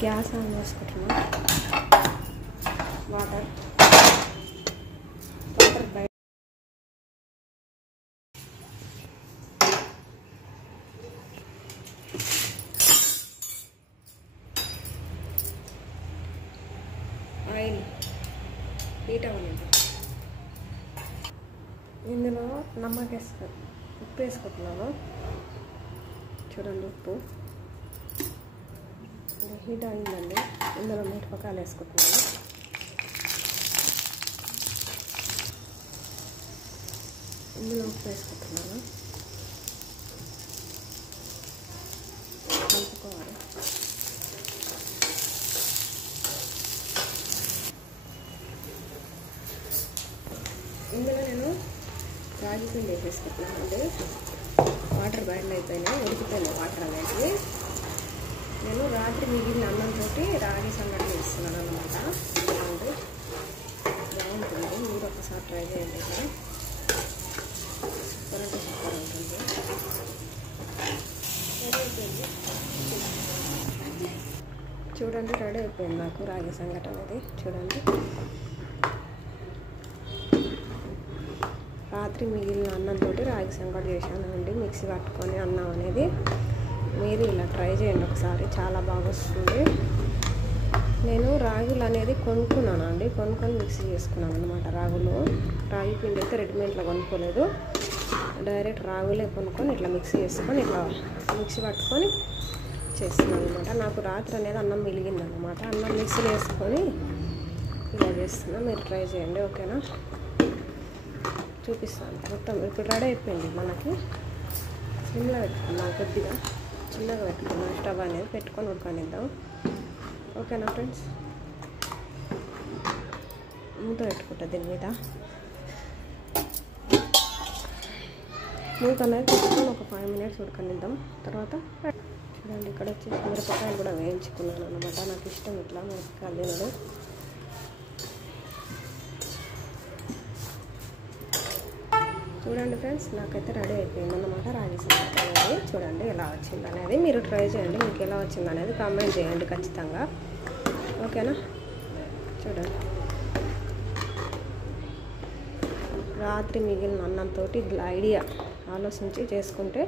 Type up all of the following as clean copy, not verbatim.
Gas on చేసుకుంటున్నా. Water బయట oil heat అవ్వలేదు. ఇందులో ఉప్పు వేసుకుంటున్నాను. చూడండి, ఉప్పు హీట్ అయిందండి. ఇందులో మిరపకాయలు వేసుకుంటున్నాను. ఇందులో ఉప్పు వేసుకుంటున్నాను. కలుపుకోవాలి. ఇందులో నేను రాగి పిండి వేసేసుకుంటున్నాను అండి. వాటర్ బాయిల్ అయిపోయినాయి, ఉడికిపోయినాయి వాటర్ అనేది. నేను రాత్రి మిగిలిన అన్నంతో రాగి సంగటి చేస్తున్నాను అనమాట. బాగుంటుంది, మీరు ఒకసారి ట్రై చేయండి. ఇక్కడ సూపర్ ఉంటుంది. చూడండి, రెడీ అయిపోయింది నాకు రాగి సంగటి అనేది. చూడండి, రాత్రి మిగిలిన అన్నంతో రాగి సంగటి చేశాను అండి. మిక్సీ పట్టుకొని అన్నం అనేది మీరు ఇలా ట్రై చేయండి ఒకసారి, చాలా బాగా వస్తుంది. నేను రాగులు అనేది కొనుక్కున్నాను అండి. కొనుక్కొని మిక్సీ చేసుకున్నాను అనమాట. రాగి పిండి అయితే రెడీమేడ్లో కొనుక్కోలేదు. డైరెక్ట్ రాగులే కొనుక్కొని ఇట్లా మిక్సీ చేసుకొని ఇట్లా మిక్సీ పట్టుకొని చేస్తున్నాను అనమాట. నాకు రాత్రి అనేది అన్నం మిగిలిందనమాట. అన్నం మిక్సీలో వేసుకొని ఇలా చేస్తున్నా. మీరు ట్రై చేయండి, ఓకేనా? చూపిస్తాను మొత్తం. ఇప్పుడు రెడీ అయిపోయింది. మనకి సిమ్లో పెట్టుకున్నాం, కొద్దిగా చిన్నగా పెట్టుకున్నాం. స్టవ్ అనేది పెట్టుకొని ఉడకనిద్దాం, ఓకేనా ఫ్రెండ్స్? మూత పెట్టుకుంటా దీని మీద. మూత అనేది పెట్టుకొని ఒక 5 minutes ఉడకనిద్దాం. తర్వాత చూడండి, ఇక్కడ వచ్చేసి మిరపకాయలు కూడా వేయించుకున్నాను అనమాట. నాకు ఇష్టం ఇట్లా మిరపకాయలు తినడం. చూడండి ఫ్రెండ్స్, నాకైతే రెడీ అయిపోయింది అన్నమాట రాగి సంగటి అనేది. చూడండి ఎలా వచ్చింది అనేది. మీరు ట్రై చేయండి, మీకు ఎలా వచ్చింది అనేది కామెంట్ చేయండి ఖచ్చితంగా, ఓకేనా? చూడండి, రాత్రి మిగిలిన అన్నంతో ఇట్లా ఐడియా ఆలోచించి చేసుకుంటే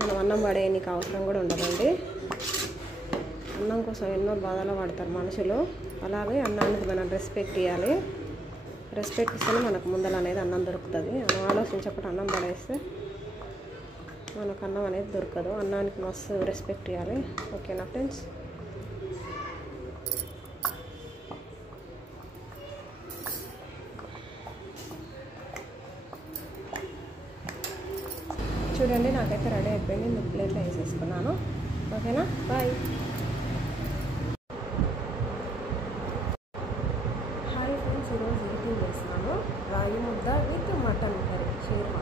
మనం అన్నం పడేయడానికి అవసరం కూడా ఉండదండి. అన్నం కోసం ఎన్నో బాధలు పడతారు మనుషులు. అలాగే అన్నానికి మనం రెస్పెక్ట్ ఇవ్వాలి. రెస్పెక్ట్ ఇస్తేనే మనకు ముందర అనేది అన్నం దొరుకుతుంది. మనం ఆలోచించకుండా అన్నం పడేస్తే మనకు అన్నం అనేది దొరకదు. అన్నానికి మస్తు రెస్పెక్ట్ ఇవ్వాలి, ఓకేనా ఫ్రెండ్స్? చూడండి, నాకైతే రెడీ అయిపోయింది. నేను ప్లేట్లో వేసేసుకున్నాను, ఓకేనా? బాయ్. హాయ్ ఫ్రెండ్స్, ఈరోజు ఈటింగ్ చేస్తున్నాను రాగి ముద్ద విత్ మటన్ కర్రీ, షీర్మా.